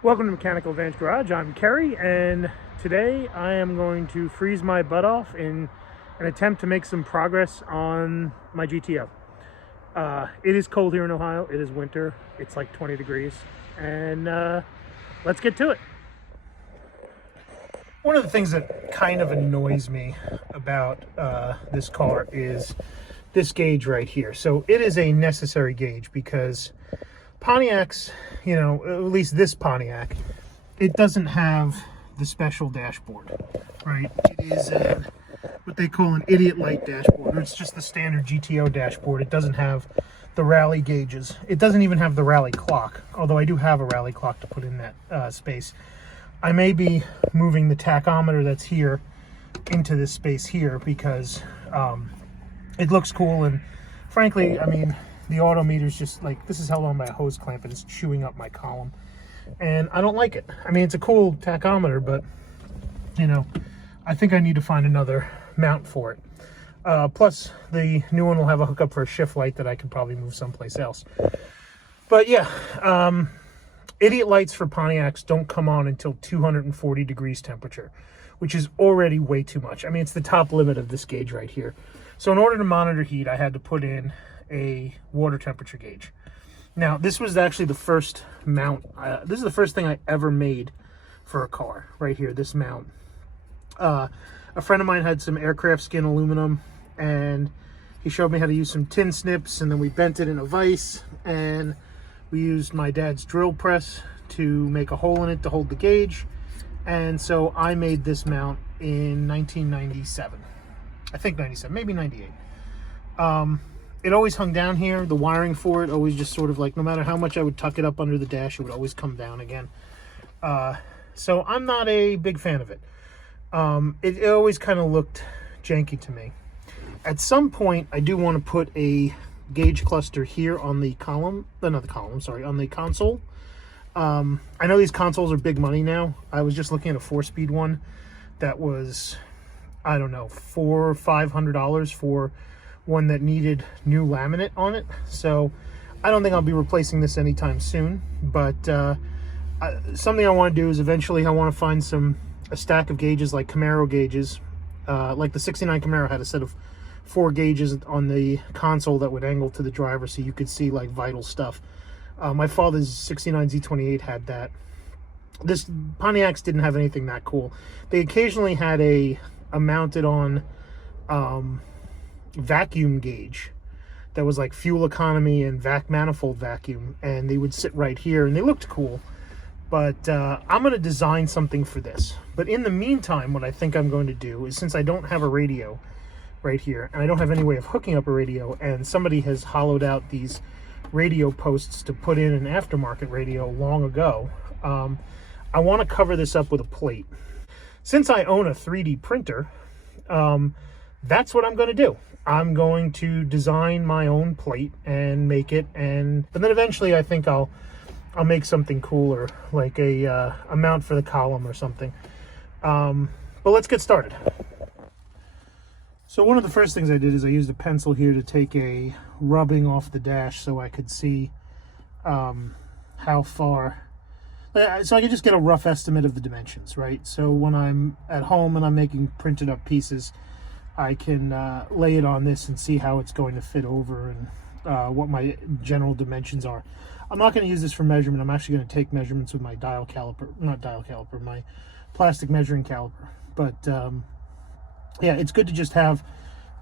Welcome to Mechanical Advantage Garage. I'm Kerry, and today I am going to freeze my butt off in an attempt to make some progress on my GTO. It is cold here in Ohio. It is winter. It's like 20 degrees, and let's get to it. One of the things that kind of annoys me about this car is this gauge right here. So it is a necessary gauge because Pontiacs, you know, at least this Pontiac, it doesn't have the special dashboard, right? It is what they call an idiot light dashboard, or it's just the standard GTO dashboard. It doesn't have the rally gauges. It doesn't even have the rally clock, although I do have a rally clock to put in that space. I may be moving the tachometer that's here into this space here because it looks cool, and frankly, I mean, the odometer's just like, this is held on by a hose clamp and it's chewing up my column. And I don't like it. I mean, it's a cool tachometer, but, you know, I think I need to find another mount for it. Plus, the new one will have a hookup for a shift light that I could probably move someplace else. But yeah, idiot lights for Pontiacs don't come on until 240 degrees temperature, which is already way too much. I mean, it's the top limit of this gauge right here. So in order to monitor heat, I had to put in a water temperature gauge. Now, this was actually the first mount. This is the first thing I ever made for a car, right here, this mount. A friend of mine had some aircraft skin aluminum, and he showed me how to use some tin snips, and then we bent it in a vise, and we used my dad's drill press to make a hole in it to hold the gauge. And so I made this mount in 1997. I think 97, maybe 98. It always hung down here. The wiring for it always just sort of like, no matter how much I would tuck it up under the dash, it would always come down again. So I'm not a big fan of it. It always kind of looked janky to me. At some point, I do want to put a gauge cluster here on the column, not the column, sorry, on the console. I know these consoles are big money now. I was just looking at a 4-speed one that was, I don't know, $400 or $500 for one that needed new laminate on it. So I don't think I'll be replacing this anytime soon, but something I want to do is eventually I want to find a stack of gauges like Camaro gauges, like the 69 Camaro had a set of 4 gauges on the console that would angle to the driver so you could see like vital stuff. My father's 69 Z28 had that. This Pontiacs didn't have anything that cool. They occasionally had a mounted on vacuum gauge that was like fuel economy and manifold vacuum, and they would sit right here and they looked cool. But I'm going to design something for this. But in the meantime, what I think I'm going to do is, since I don't have a radio right here and I don't have any way of hooking up a radio, and somebody has hollowed out these radio posts to put in an aftermarket radio long ago, I want to cover this up with a plate. Since I own a 3D printer, that's what I'm going to do. I'm going to design my own plate and make it, but then eventually I think I'll make something cooler, like a mount for the column or something. But let's get started. So one of the first things I did is I used a pencil here to take a rubbing off the dash so I could see how far, so I could just get a rough estimate of the dimensions, right? So when I'm at home and I'm making printed up pieces, I can lay it on this and see how it's going to fit over and what my general dimensions are. I'm not going to use this for measurement. I'm actually going to take measurements with my my plastic measuring caliper. But yeah, it's good to just have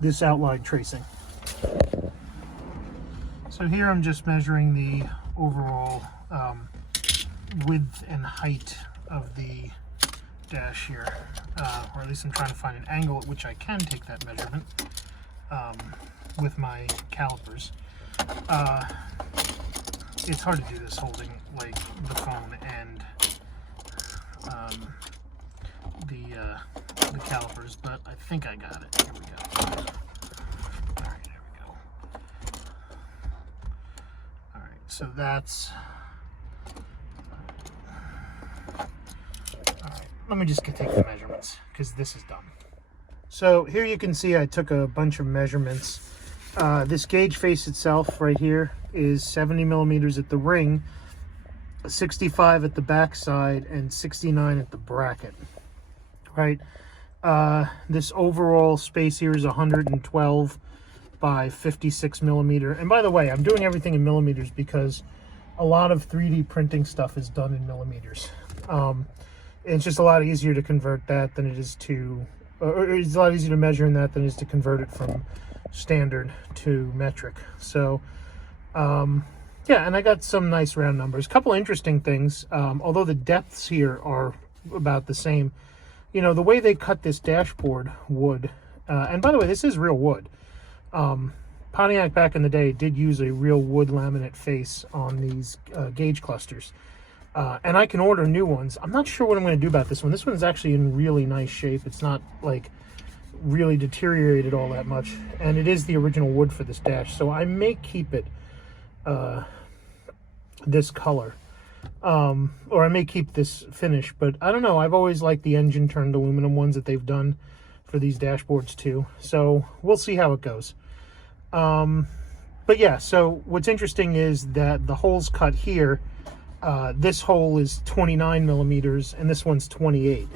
this outline tracing. So here I'm just measuring the overall width and height of the dash here, or at least I'm trying to find an angle at which I can take that measurement with my calipers. It's hard to do this holding like the phone and the calipers, but I think I got it. Here we go. All right, there we go. All right, so that's. Let me just take the measurements because this is done. So here you can see I took a bunch of measurements. This gauge face itself right here is 70 millimeters at the ring 65 at the back side, and 69 at the bracket, right? This overall space here is 112 by 56 millimeter. And by the way, I'm doing everything in millimeters because a lot of 3D printing stuff is done in millimeters. It's just a lot easier to convert that than it is to, or it's a lot easier to measure in that than it is to convert it from standard to metric. So, yeah, and I got some nice round numbers. A couple interesting things, although the depths here are about the same. You know, the way they cut this dashboard wood, and by the way, this is real wood. Pontiac back in the day did use a real wood laminate face on these gauge clusters. And I can order new ones. I'm not sure what I'm going to do about this one. This one's actually in really nice shape. It's not like really deteriorated all that much. And it is the original wood for this dash. So I may keep it this color. Or I may keep this finish. But I don't know. I've always liked the engine turned aluminum ones that they've done for these dashboards too. So we'll see how it goes. But yeah, so what's interesting is that the holes cut here, this hole is 29 millimeters and this one's 28.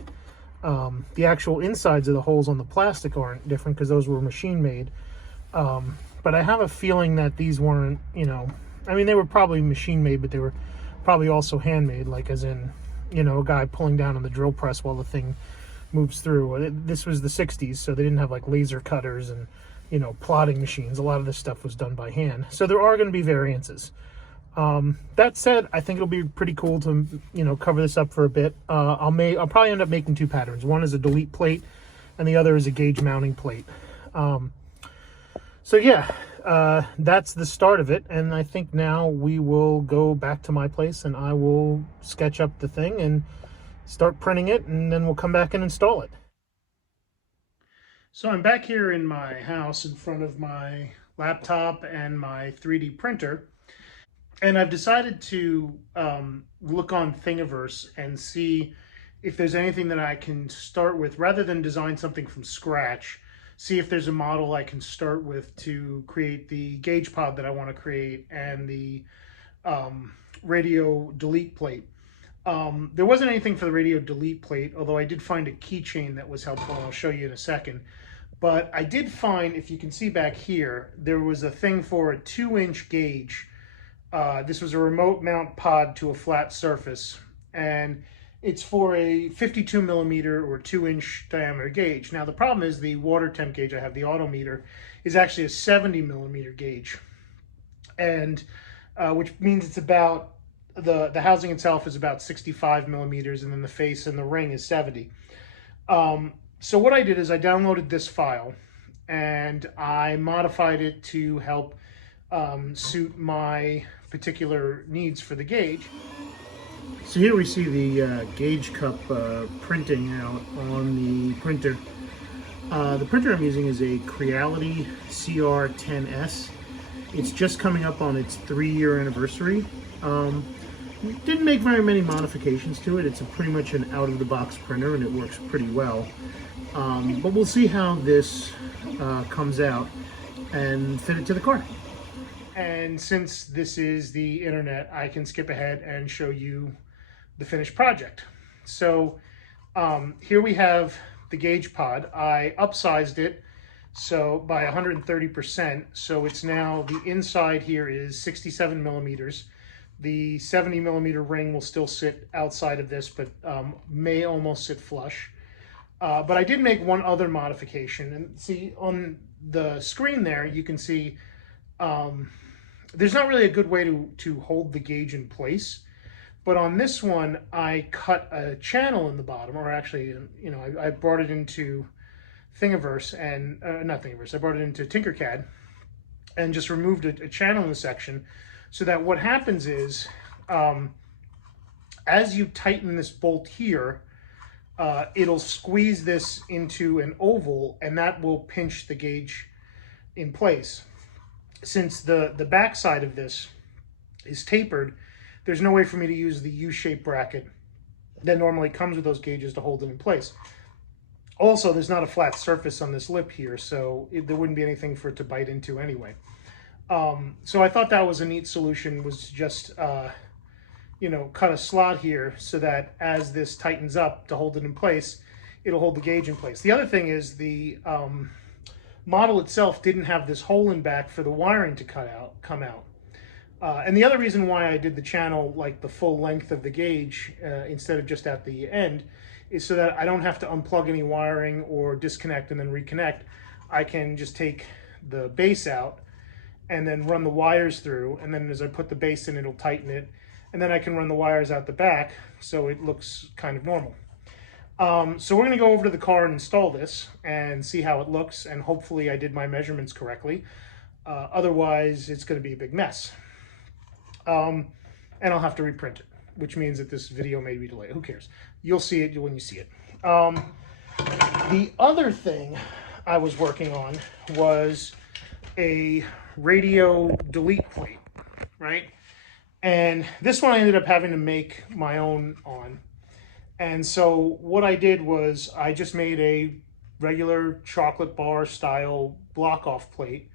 The actual insides of the holes on the plastic aren't different because those were machine made. But I have a feeling that these weren't, you know, I mean, they were probably machine made, but they were probably also handmade, like as in, you know, a guy pulling down on the drill press while the thing moves through. This was the 60s, so they didn't have like laser cutters and, you know, plotting machines. A lot of this stuff was done by hand. So there are going to be variances. That said, I think it'll be pretty cool to, you know, cover this up for a bit. I'll probably end up making two patterns. One is a delete plate and the other is a gauge mounting plate. So yeah, that's the start of it. And I think now we will go back to my place and I will sketch up the thing and start printing it, and then we'll come back and install it. So I'm back here in my house in front of my laptop and my 3D printer. And I've decided to look on Thingiverse and see if there's anything that I can start with, rather than design something from scratch, see if there's a model I can start with to create the gauge pod that I want to create and the radio delete plate. There wasn't anything for the radio delete plate, although I did find a keychain that was helpful, and I'll show you in a second. But I did find, if you can see back here, there was a thing for a 2-inch gauge. This was a remote mount pod to a flat surface, and it's for a 52 millimeter or 2-inch diameter gauge. Now the problem is the water temp gauge I have, the auto meter, is actually a 70 millimeter gauge, and which means it's about, the housing itself is about 65 millimeters, and then the face and the ring is 70. So what I did is I downloaded this file and I modified it to help suit my particular needs for the gauge. So here we see the gauge cup printing out on the printer. The printer I'm using is a Creality CR10S. It's just coming up on its 3-year anniversary. Didn't make very many modifications to it. It's pretty much an out-of-the-box printer and it works pretty well. But we'll see how this comes out and fit it to the car. And since this is the internet, I can skip ahead and show you the finished project. So here we have the gauge pod. I upsized it so by 130%. So it's now, the inside here is 67 millimeters. The 70 millimeter ring will still sit outside of this, but may almost sit flush. But I did make one other modification, and see on the screen there, you can see there's not really a good way to hold the gauge in place. But on this one, I cut a channel in the bottom, or actually, you know, I brought it into Thingiverse, and not Thingiverse, I brought it into Tinkercad and just removed a channel in the section, so that what happens is, as you tighten this bolt here, it'll squeeze this into an oval, and that will pinch the gauge in place. Since the back side of this is tapered, there's no way for me to use the U-shaped bracket that normally comes with those gauges to hold it in place. Also, there's not a flat surface on this lip here, so there wouldn't be anything for it to bite into anyway. So I thought that was a neat solution, was just cut a slot here so that as this tightens up to hold it in place, it'll hold the gauge in place. The other thing is the model itself didn't have this hole in back for the wiring to come out. And the other reason why I did the channel like the full length of the gauge instead of just at the end is so that I don't have to unplug any wiring or disconnect and then reconnect. I can just take the base out and then run the wires through, and then as I put the base in, it'll tighten it, and then I can run the wires out the back so it looks kind of normal. So we're going to go over to the car and install this and see how it looks, and hopefully I did my measurements correctly. Otherwise, it's going to be a big mess. And I'll have to reprint it, which means that this video may be delayed. Who cares? You'll see it when you see it. The other thing I was working on was a radio delete plate, right? And this one I ended up having to make my own on. And so what I did was I just made a regular chocolate bar style block off plate.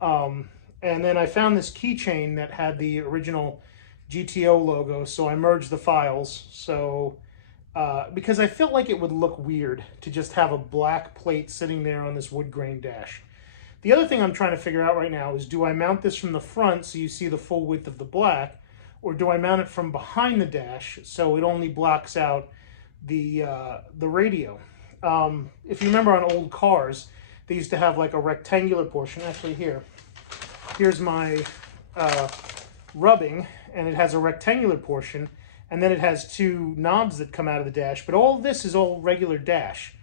And then I found this keychain that had the original GTO logo, so I merged the files. So because I felt like it would look weird to just have a black plate sitting there on this wood grain dash. The other thing I'm trying to figure out right now is, do I mount this from the front so you see the full width of the black, or do I mount it from behind the dash so it only blocks out the radio? If you remember on old cars, they used to have like a rectangular portion. Actually, here's my rubbing, and it has a rectangular portion, and then it has two knobs that come out of the dash, but all this is all regular dash.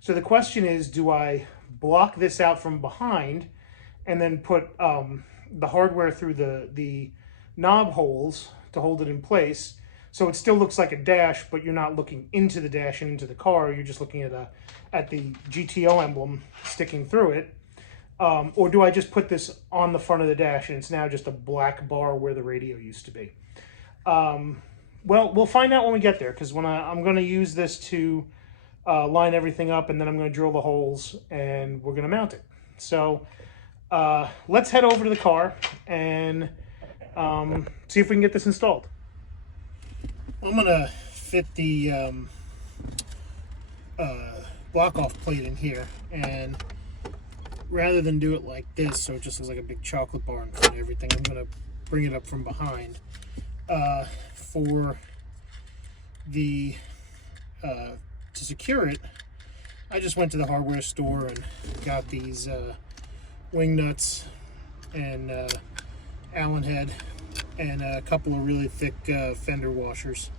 So the question is, do I block this out from behind and then put the hardware through the knob holes to hold it in place, so it still looks like a dash, but you're not looking into the dash and into the car, you're just looking at the GTO emblem sticking through it? Or do I just put this on the front of the dash and it's now just a black bar where the radio used to be? Well, we'll find out when we get there, because when I'm going to use this to line everything up, and then I'm going to drill the holes and we're going to mount it. So let's head over to the car and see if we can get this installed. I'm going to fit the block off plate in here, and rather than do it like this so it just looks like a big chocolate bar in front of everything, I'm going to bring it up from behind. For the to secure it, I just went to the hardware store and got these wing nuts and Allen head and a couple of really thick fender washers.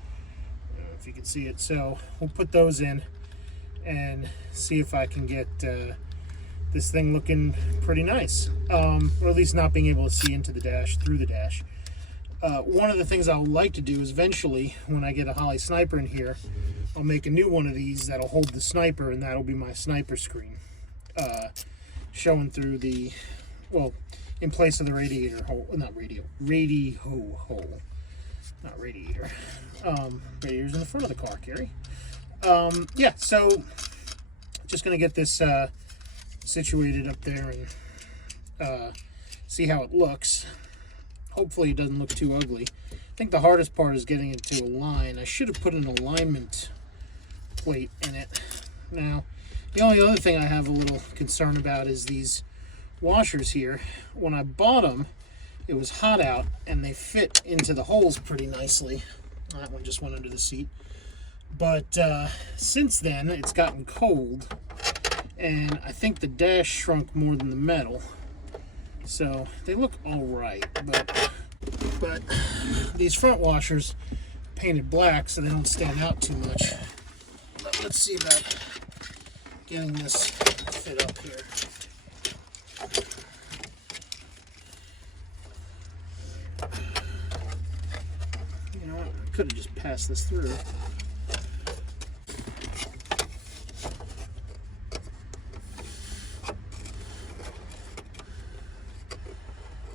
I don't know if you can see it. So we'll put those in and see if I can get this thing looking pretty nice, or at least not being able to see into the dash through the dash. One of the things I would like to do is eventually, when I get a Holley sniper in here, I'll make a new one of these that'll hold the sniper, and that'll be my sniper screen, showing through the, well, in place of the radiator hole, not radio hole, not radiator. Radiator's in the front of the car, Carrie. Yeah, so just gonna get this situated up there and see how it looks. Hopefully it doesn't look too ugly. I think the hardest part is getting it to align. I should have put an alignment plate in it. Now, the only other thing I have a little concern about is these washers here. When I bought them, it was hot out and they fit into the holes pretty nicely. That one just went under the seat. But since then, it's gotten cold, and I think the dash shrunk more than the metal. So they look all right, but these front washers painted black so they don't stand out too much. But let's see about getting this fit up here. You know what? I could have just passed this through.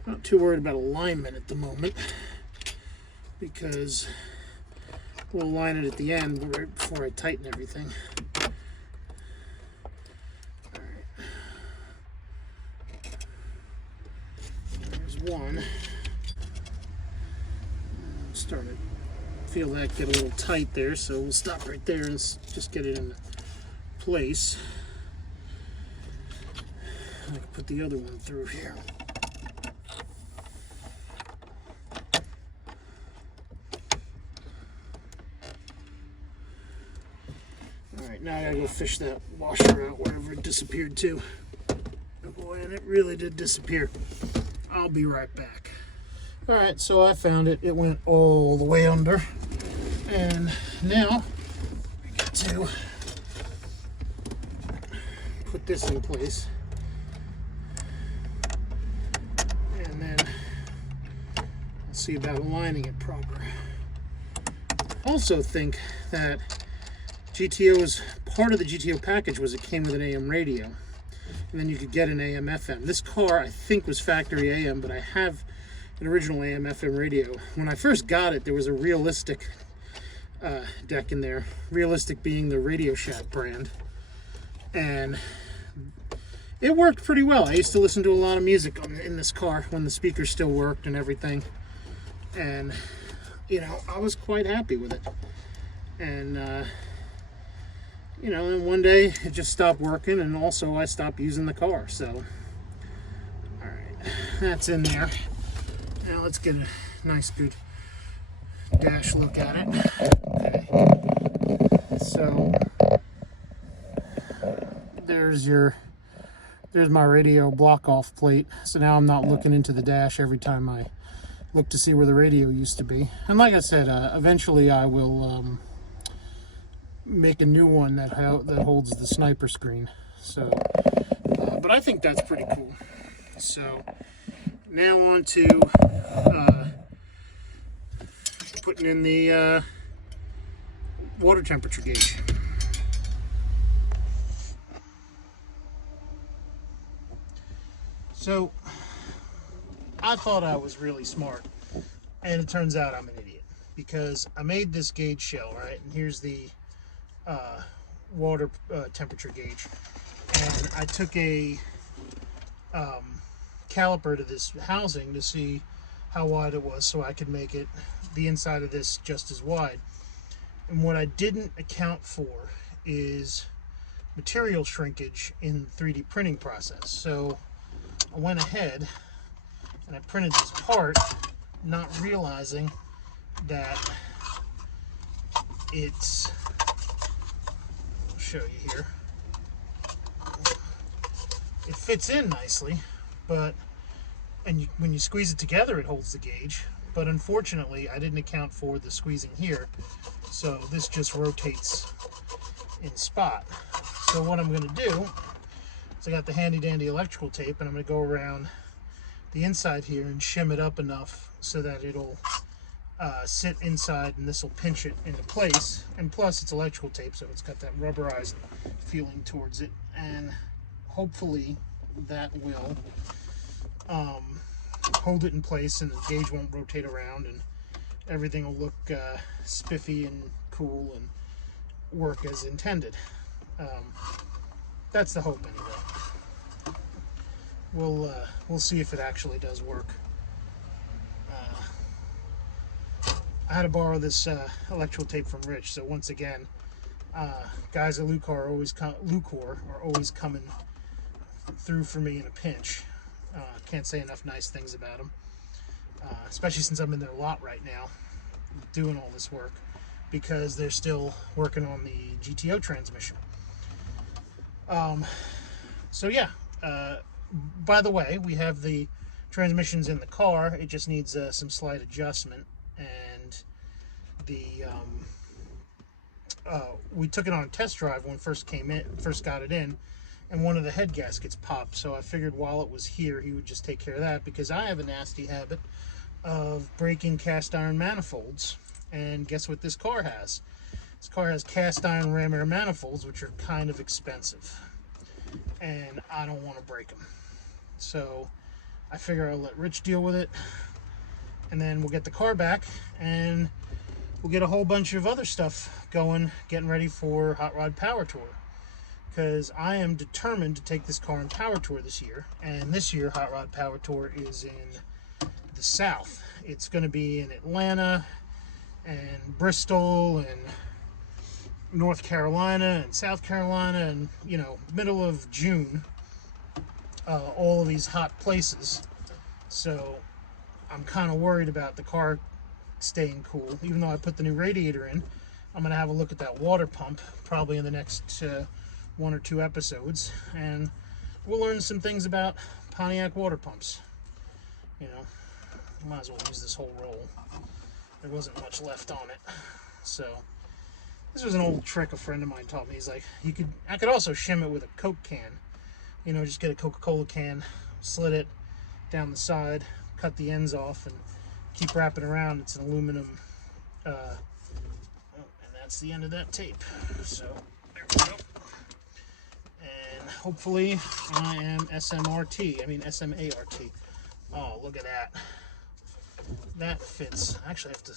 Not too worried about alignment at the moment, because we'll align it at the end right before I tighten everything. All right. There's one. Started feel that get a little tight there, so we'll stop right there and just get it in place. I can put the other one through here. Alright, now I gotta go fish that washer out wherever it disappeared to. Oh boy, and it really did disappear. I'll be right back. Alright, so I found it. It went all the way under. And now we get to put this in place. And then I'll see about aligning it proper. I also think that GTO's part of the GTO package was it came with an AM radio. And then you could get an AM FM. This car I think was factory AM, but I have an original AM FM radio. When I first got it, there was a Realistic deck in there. Realistic being the Radio Shack brand. And it worked pretty well. I used to listen to a lot of music in this car when the speakers still worked and everything. And, you know, I was quite happy with it. And, you know, and one day it just stopped working, and also I stopped using the car. So, alright, that's in there. Now let's get a nice good dash look at it. Okay. So there's my radio block off plate. So now I'm not looking into the dash every time I look to see where the radio used to be. And like I said, eventually I will make a new one that holds the sniper screen. So, but I think that's pretty cool. So now on to putting in the water temperature gauge. So I thought I was really smart, and it turns out I'm an idiot, because I made this gauge shell, right? And here's the water temperature gauge, and I took a caliper to this housing to see how wide it was, so I could make it the inside of this just as wide. And what I didn't account for is material shrinkage in the 3D printing process. So I went ahead and I printed this part, not realizing that it's, I'll show you here, it fits in nicely, but when you squeeze it together, it holds the gauge. But unfortunately, I didn't account for the squeezing here, so this just rotates in spot. So what I'm going to do is I got the handy dandy electrical tape, and I'm going to go around the inside here and shim it up enough so that it'll sit inside, and this will pinch it into place. And plus it's electrical tape, so it's got that rubberized feeling towards it, and hopefully that will hold it in place, and the gauge won't rotate around, and everything will look spiffy and cool and work as intended. That's the hope anyway. We'll see if it actually does work. I had to borrow this electrical tape from Rich, so once again, guys at Lucor are always coming through for me in a pinch. Can't say enough nice things about them, especially since I'm in their lot right now doing all this work, because they're still working on the GTO transmission. So yeah, by the way, we have the transmissions in the car. It just needs some slight adjustment, and we took it on a test drive when we first got it in, and one of the head gaskets popped. So I figured while it was here, he would just take care of that, because I have a nasty habit of breaking cast iron manifolds. And guess what this car has? This car has cast iron ram air manifolds, which are kind of expensive, and I don't want to break them. So I figure I'll let Rich deal with it, and then we'll get the car back, and we'll get a whole bunch of other stuff going, getting ready for Hot Rod Power Tour. Because I am determined to take this car on Power Tour this year, and this year Hot Rod Power Tour is in the South. It's going to be in Atlanta and Bristol and North Carolina and South Carolina and, you know, middle of June, all of these hot places. So I'm kind of worried about the car staying cool. Even though I put the new radiator in, I'm going to have a look at that water pump probably in the next 1 or 2 episodes, and we'll learn some things about Pontiac water pumps. You know, might as well use this whole roll. There wasn't much left on it. So this was an old trick a friend of mine taught me. He's like, I could also shim it with a Coke can. You know, just get a Coca-Cola can, slit it down the side, cut the ends off, and keep wrapping around. It's an aluminum, and that's the end of that tape. So there we go. And hopefully I am SMART. Oh, look at that. That fits. I actually have to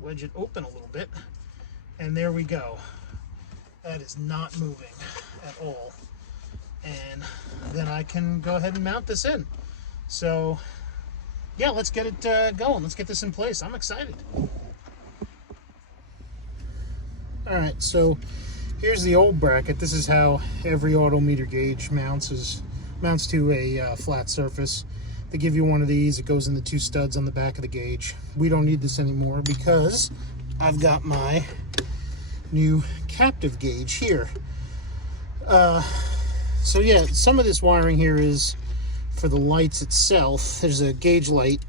wedge it open a little bit. And there we go. That is not moving at all. And then I can go ahead and mount this in. So yeah, let's get it going. Let's get this in place. I'm excited. Alright, so here's the old bracket. This is how every autometer gauge mounts to a flat surface. They give you one of these. It goes in the 2 studs on the back of the gauge. We don't need this anymore because I've got my new captive gauge here. So yeah, some of this wiring here is for the lights itself. There's a gauge light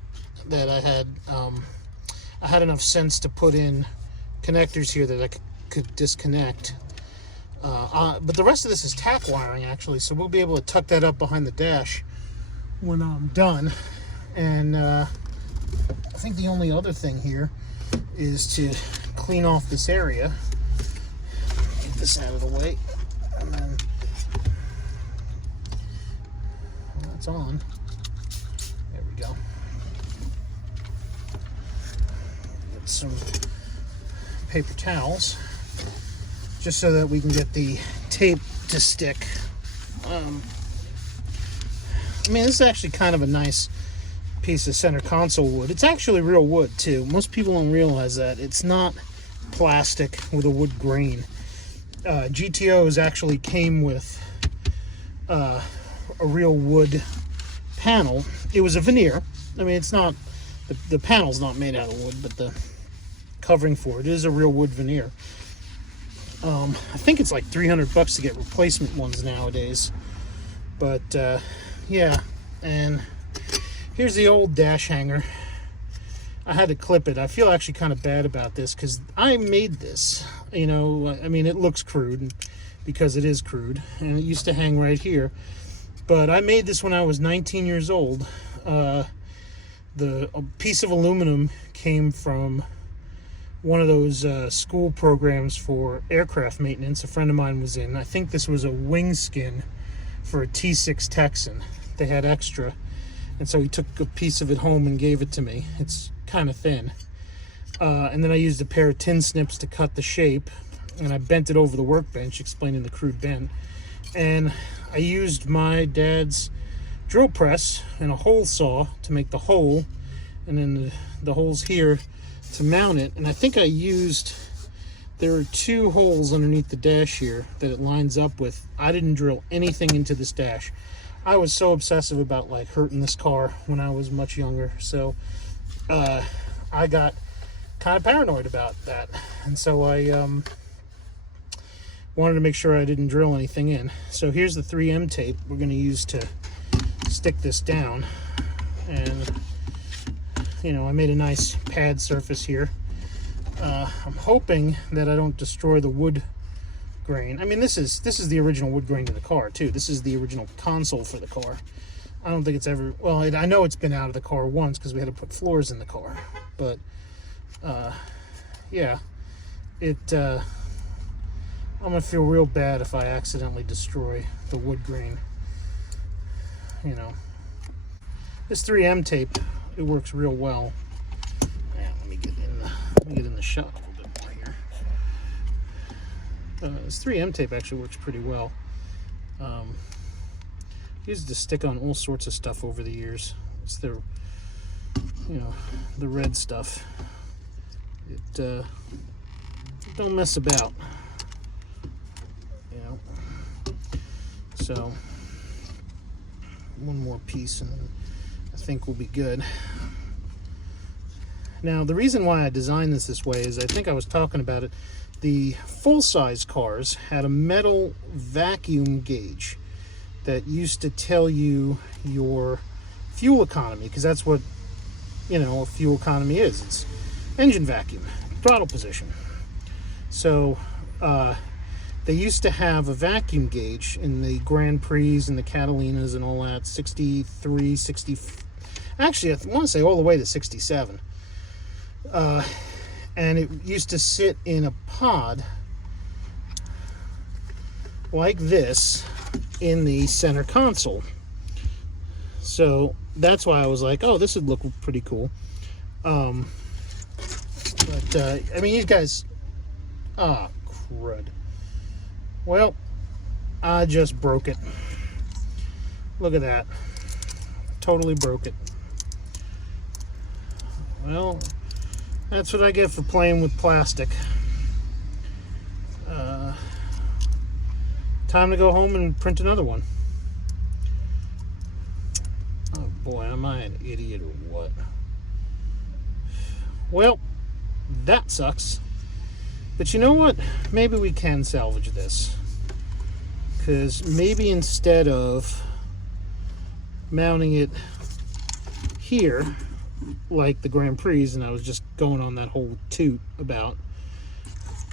that I had enough sense to put in connectors here that I could disconnect. But the rest of this is tack wiring actually, so we'll be able to tuck that up behind the dash when I'm done. And I think the only other thing here is to clean off this area. Get this out of the way, and then that's on. There we go. Get some paper towels just so that we can get the tape to stick. I mean, this is actually kind of a nice piece of center console wood. It's actually real wood too. Most people don't realize that. It's not plastic with a wood grain. GTOs actually came with a real wood panel. It was a veneer. I mean, it's not, the panel's not made out of wood, but the covering for it is a real wood veneer. I think it's like $300 to get replacement ones nowadays. But yeah, and here's the old dash hanger. I had to clip it. I feel actually kind of bad about this because I made this. You know, I mean, it looks crude because it is crude, and it used to hang right here. But I made this when I was 19 years old. A piece of aluminum came from one of those school programs for aircraft maintenance a friend of mine was in. I think this was a wing skin for a T6 Texan. They had extra, and so he took a piece of it home and gave it to me. It's kind of thin. And then I used a pair of tin snips to cut the shape, and I bent it over the workbench, explaining the crude bend. And I used my dad's drill press and a hole saw to make the hole, and then the holes here to mount it. And I think I used, there are 2 holes underneath the dash here that it lines up with. I didn't drill anything into this dash. I was so obsessive about like hurting this car when I was much younger, so I got kind of paranoid about that, and so I wanted to make sure I didn't drill anything in. So here's the 3M tape we're going to use to stick this down, and you know, I made a nice pad surface here. I'm hoping that I don't destroy the wood grain. I mean, this is the original wood grain to the car too. This is the original console for the car. I don't think it's ever, well, I know it's been out of the car once because we had to put floors in the car, but yeah, I'm gonna feel real bad if I accidentally destroy the wood grain. You know, this 3M tape, it works real well. Yeah, let me get in the shot a little bit more here. This 3M tape actually works pretty well. Used to stick on all sorts of stuff over the years. It's the, you know, the red stuff. don't mess about, you know. So one more piece and then I think we'll be good. Now the reason why I designed this way is I think I was talking about it. The full-size cars had a metal vacuum gauge that used to tell you your fuel economy, because that's what, you know, a fuel economy is. It's engine vacuum, throttle position. So they used to have a vacuum gauge in the Grand Prix and the Catalinas and all that, 63, 60, actually I want to say all the way to 67. And it used to sit in a pod like this in the center console. So that's why I was like, oh, this would look pretty cool. I mean, you guys, crud. Well, I just broke it. Look at that. Totally broke it. Well, that's what I get for playing with plastic. Time to go home and print another one. Oh boy, am I an idiot or what? Well, that sucks. But you know what? Maybe we can salvage this. Because maybe instead of mounting it here, like the Grand Prix, and I was just going on that whole toot about,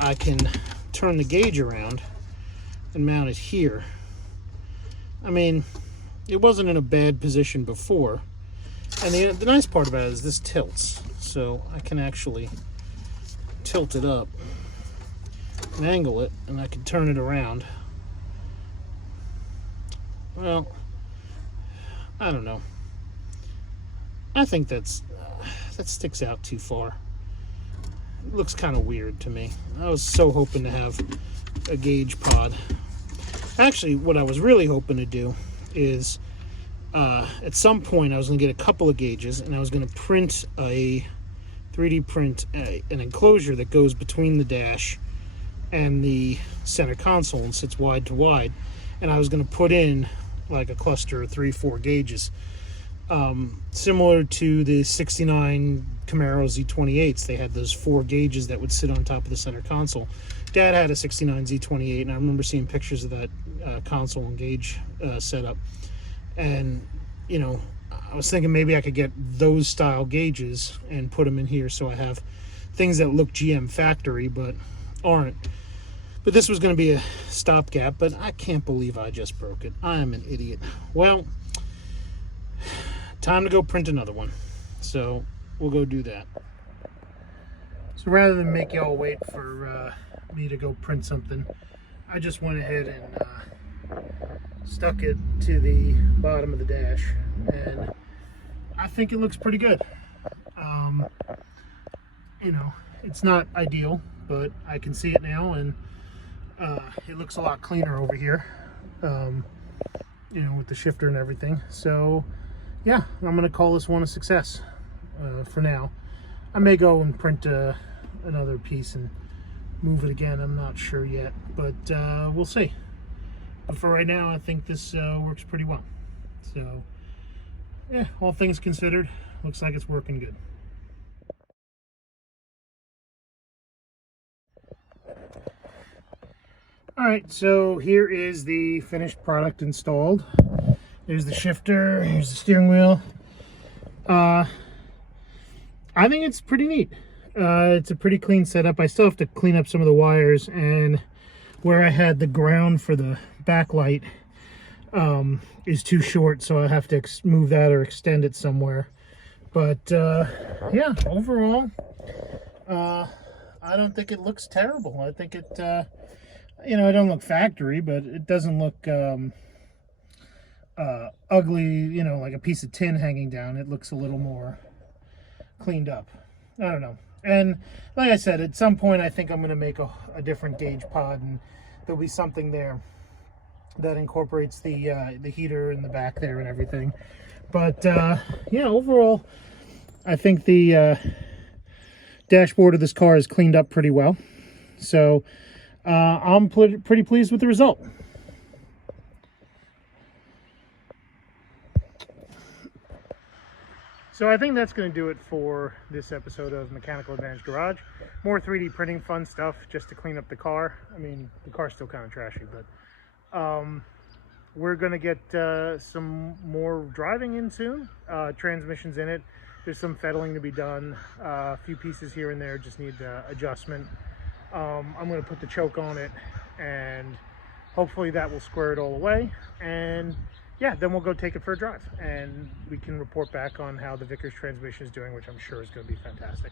I can turn the gauge around and mount it here. I mean, it wasn't in a bad position before, and the nice part about it is this tilts, so I can actually tilt it up and angle it, and I can turn it around. Well, I don't know. I think that sticks out too far. It looks kind of weird to me. I was so hoping to have a gauge pod. Actually, what I was really hoping to do is at some point I was going to get a couple of gauges, and I was going to print a 3D print an enclosure that goes between the dash and the center console and sits wide to wide, and I was going to put in like a cluster of 3-4 gauges, similar to the 69 Camaro Z28s. They had those 4 gauges that would sit on top of the center console. Dad had a 69 Z28, and I remember seeing pictures of that console and gauge setup. And, you know, I was thinking maybe I could get those style gauges and put them in here so I have things that look GM factory but aren't. But this was going to be a stopgap, but I can't believe I just broke it. I am an idiot. Well, time to go print another one. So we'll go do that. So rather than make y'all wait for me to go print something, I just went ahead and stuck it to the bottom of the dash, and I think it looks pretty good. You know, it's not ideal, but I can see it now, and it looks a lot cleaner over here, you know, with the shifter and everything. So yeah, I'm gonna call this one a success for now. I may go and print another piece and move it again. I'm not sure yet, but we'll see. But for right now, I think this works pretty well. So yeah, all things considered, looks like it's working good. All right, so here is the finished product installed. There's the shifter, here's the steering wheel. I think it's pretty neat. It's a pretty clean setup. I still have to clean up some of the wires, and where I had the ground for the backlight is too short, so I have to move that or extend it somewhere. But yeah, overall, I don't think it looks terrible. I think it, you know, it don't look factory, but it doesn't look ugly, you know, like a piece of tin hanging down. It looks a little more cleaned up. I don't know. And like I said, at some point I think I'm going to make a different gauge pod, and there'll be something there that incorporates the heater in the back there and everything. But yeah, overall I think the dashboard of this car is cleaned up pretty well. So I'm pretty pleased with the result. So I think that's going to do it for this episode of Mechanical Advantage Garage. More 3D printing fun stuff just to clean up the car. I mean, the car's still kind of trashy, but we're going to get some more driving in soon. Transmissions in it. There's some fettling to be done. A few pieces here and there just need adjustment. I'm going to put the choke on it, and hopefully that will square it all away. And yeah, then we'll go take it for a drive, and we can report back on how the Vickers transmission is doing, which I'm sure is going to be fantastic.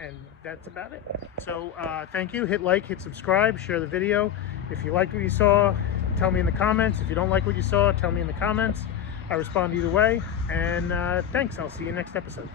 And that's about it. So thank you. Hit like, hit subscribe, share the video. If you liked what you saw, tell me in the comments. If you don't like what you saw, tell me in the comments. I respond either way. And thanks. I'll see you next episode.